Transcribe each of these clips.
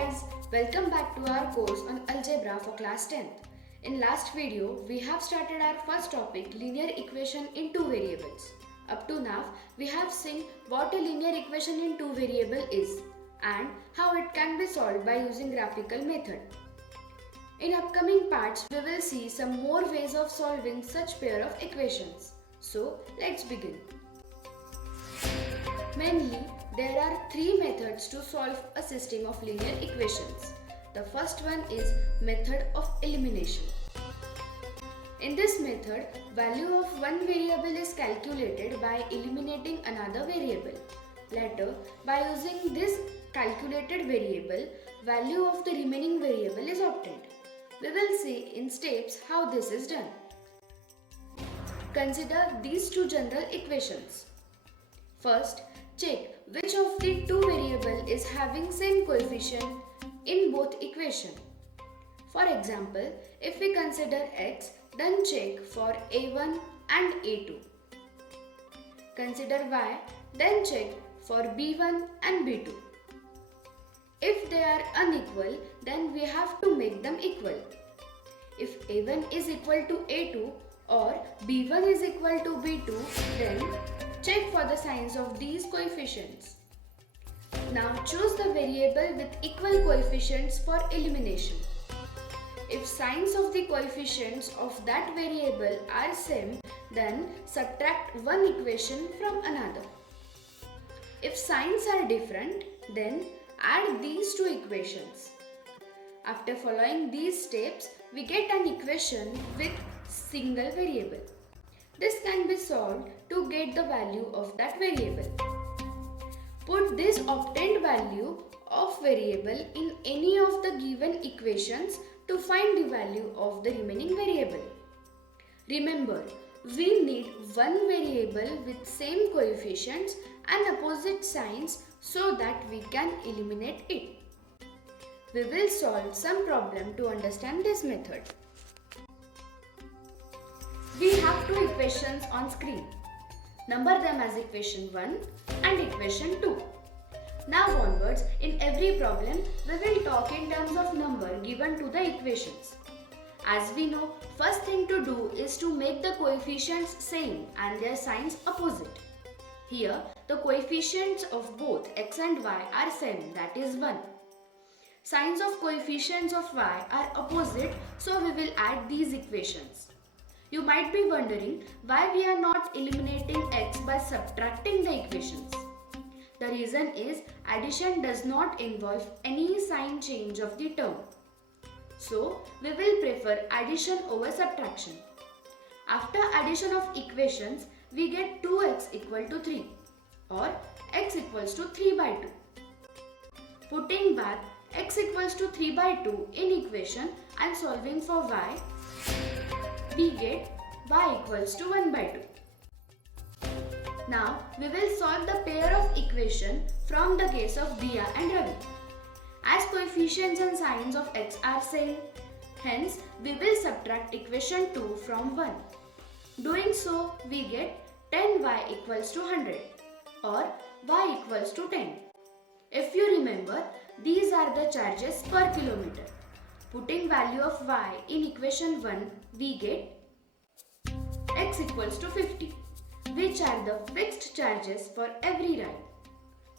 guys, welcome back to our course on algebra for class 10th. In last video, we have started our first topic, linear equation in two variables. Up to now, we have seen what a linear equation in two variable is and how it can be solved by using graphical method. In upcoming parts, we will see some more ways of solving such pair of equations. So, let's begin. Mainly, there are three methods to solve a system of linear equations. The first one is method of elimination. In this method, value of one variable is calculated by eliminating another variable. Later, by using this calculated variable, value of the remaining variable is obtained. We will see in steps how this is done. Consider these two general equations. First, check which of the two variables is having same coefficient in both equations. For example, if we consider x, then check for a1 and a2. Consider y, then check for b1 and b2. If they are unequal, then we have to make them equal. If a1 is equal to a2 or b1 is equal to b2, then check for the signs of these coefficients. Now choose the variable with equal coefficients for elimination. If signs of the coefficients of that variable are same, then subtract one equation from another. If signs are different, then add these two equations. After following these steps, we get an equation with single variable. This can be solved to get the value of that variable. Put this obtained value of variable in any of the given equations to find the value of the remaining variable. Remember, we need one variable with same coefficients and opposite signs so that we can eliminate it. We will solve some problem to understand this method. We have two equations on screen. Number them as equation 1 and equation 2. Now onwards, in every problem, we will talk in terms of number given to the equations. As we know, first thing to do is to make the coefficients same and their signs opposite. Here, the coefficients of both x and y are same, that is 1. Signs of coefficients of y are opposite, so we will add these equations. You might be wondering why we are not eliminating x by subtracting the equations. The reason is addition does not involve any sign change of the term. So, we will prefer addition over subtraction. After addition of equations, we get 2x equal to 3 or x equals to 3 by 2. Putting back x equals to 3 by 2 in equation and solving for y, we get y equals to 1 by 2. Now, we will solve the pair of equation from the case of Diya and Ravi. As coefficients and signs of x are same, hence we will subtract equation 2 from 1. Doing so, we get 10y equals to 100 or y equals to 10. If you remember, these are the charges per kilometer. Putting value of y in equation 1, we get x equals to 50, which are the fixed charges for every ride.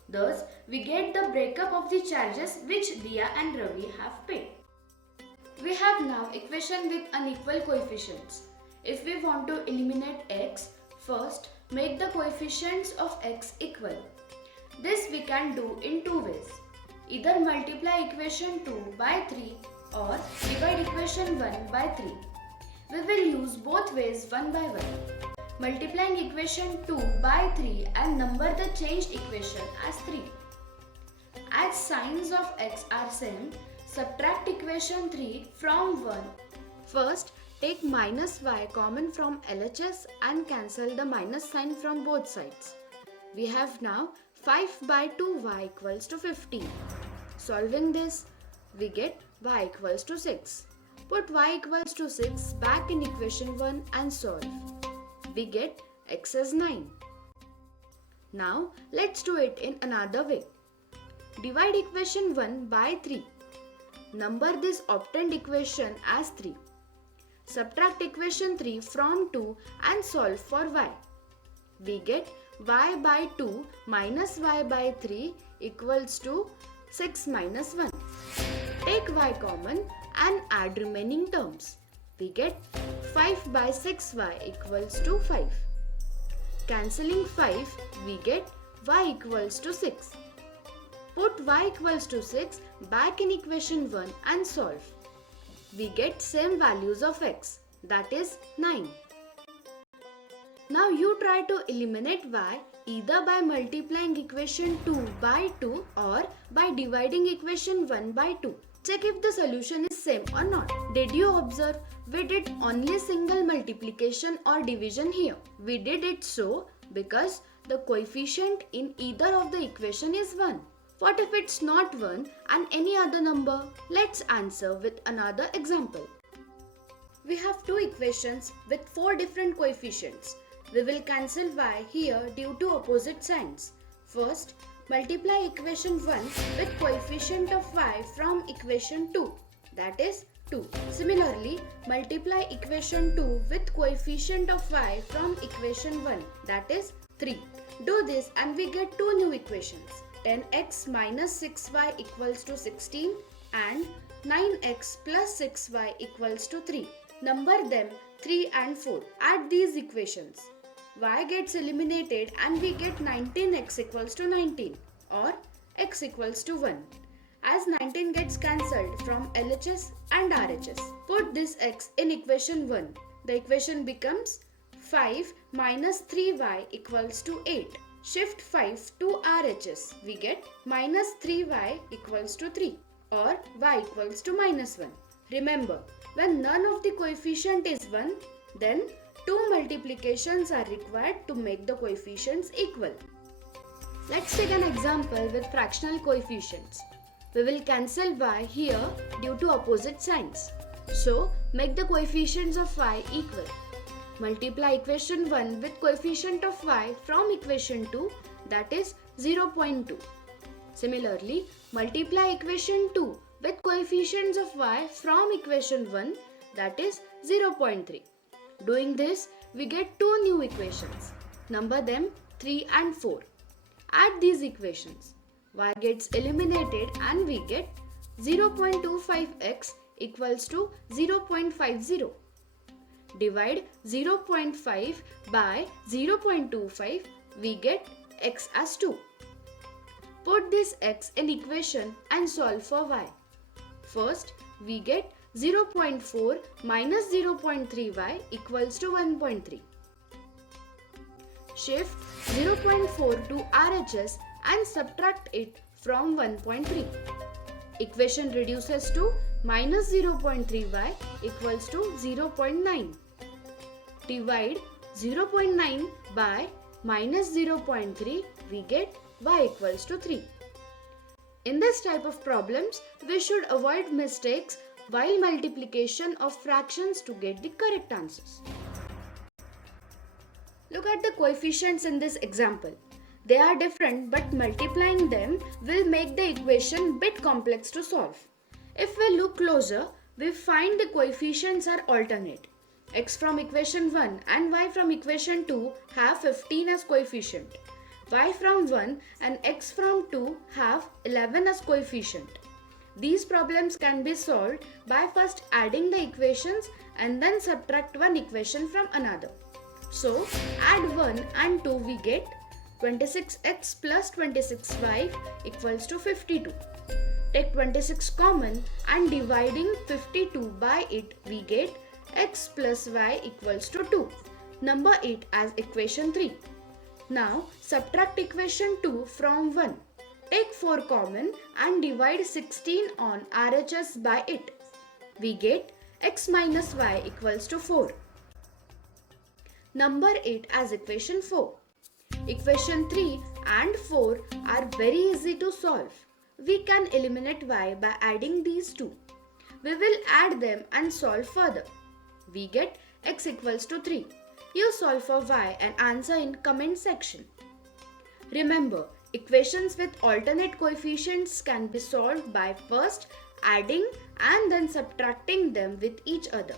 Thus, we get the breakup of the charges which Diya and Ravi have paid. We have now equation with unequal coefficients. If we want to eliminate x, first make the coefficients of x equal. This we can do in two ways. Either multiply equation 2 by 3 or divide equation 1 by 3. We will use both ways one by one. Multiplying equation 2 by 3 and number the changed equation as 3. As signs of x are same, subtract equation 3 from 1. First, take minus y common from LHS and cancel the minus sign from both sides. We have now 5 by 2y equals to 15. Solving this, we get y equals to 6. Put y equals to 6 back in equation 1 and solve. We get x as 9. Now let's do it in another way. Divide equation 1 by 3. Number this obtained equation as 3. Subtract equation 3 from 2 and solve for y. We get y by 2 minus y by 3 equals to 6 minus 1. Take y common and add remaining terms. We get 5 by 6y equals to 5. Cancelling 5, we get y equals to 6. Put y equals to 6 back in equation 1 and solve. We get same values of x, that is 9. Now you try to eliminate y either by multiplying equation 2 by 2 or by dividing equation 1 by 2. Check if the solution is same or not. Did you observe we did only single multiplication or division here? We did it so because the coefficient in either of the equation is 1. What if it's not 1 and any other number? Let's answer with another example. We have two equations with 4 different coefficients. We will cancel y here due to opposite signs. First, multiply equation 1 with coefficient of y from equation 2, that is 2. Similarly, multiply equation 2 with coefficient of y from equation 1, that is 3. Do this and we get two new equations. 10x minus 6y equals to 16 and 9x plus 6y equals to 3. Number them 3 and 4. Add these equations. Y gets eliminated and we get 19x equals to 19 or x equals to 1. As 19 gets cancelled from LHS and RHS. Put this x in equation 1. The equation becomes 5 minus 3y equals to 8. Shift 5 to RHS. We get minus 3y equals to 3 or y equals to minus 1. Remember, when none of the coefficient is 1, then two multiplications are required to make the coefficients equal. Let's take an example with fractional coefficients. We will cancel y here due to opposite signs. So, make the coefficients of y equal. Multiply equation 1 with coefficient of y from equation 2, that is 0.2. Similarly, multiply equation 2 with coefficients of y from equation 1, that is 0.3. Doing this, we get two new equations. Number them 3 and 4. Add these equations. Y gets eliminated and we get 0.25x equals to 0.50. Divide 0.5 by 0.25, we get x as 2. Put this x in equation and solve for y. First, we get 0.4 minus 0.3y equals to 1.3. Shift 0.4 to RHS and subtract it from 1.3. Equation reduces to minus 0.3y equals to 0.9. Divide 0.9 by minus 0.3, we get y equals to 3. In this type of problems, we should avoid mistakes while multiplication of fractions to get the correct answers. Look at the coefficients in this example. They are different, but multiplying them will make the equation bit complex to solve. If we look closer, we find the coefficients are alternate. X from equation 1 and y from equation 2 have 15 as coefficient. Y from 1 and x from 2 have 11 as coefficient. These problems can be solved by first adding the equations and then subtract one equation from another. So, add 1 and 2, we get 26x plus 26y equals to 52. Take 26 common and dividing 52 by it, we get x plus y equals to 2. Number 8 as equation 3. Now, subtract equation 2 from 1. Take 4 common and divide 16 on RHS by it. We get x minus y equals to 4. Number 8 as equation 4. Equation 3 and 4 are very easy to solve. We can eliminate y by adding these two. We will add them and solve further. We get x equals to 3. You solve for y and answer in comment section. Remember, Equations with alternate coefficients can be solved by first adding and then subtracting them with each other.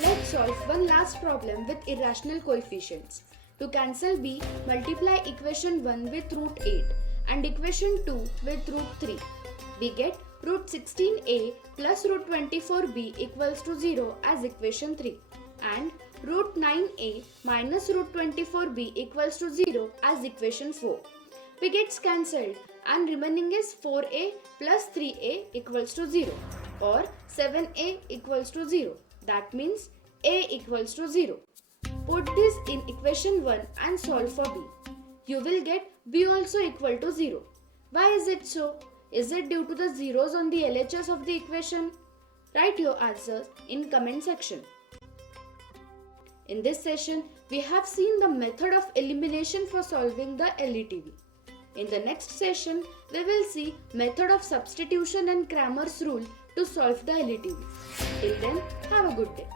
Let's solve one last problem with irrational coefficients. To cancel b, multiply equation 1 with root 8 and equation 2 with root 3. We get root 16a plus root 24b equals to 0 as equation 3 and root 9a minus root 24b equals to 0 as equation 4. We get cancelled and remaining is 4a plus 3a equals to 0 or 7a equals to 0. That means a equals to 0. Put this in equation 1 and solve for b. You will get b also equal to 0. Why is it so? Is it due to the zeros on the LHS of the equation? Write your answers in comment section. In this session, we have seen the method of elimination for solving the LETV. In the next session, we will see method of substitution and Cramer's rule to solve the LETV. Till then, have a good day.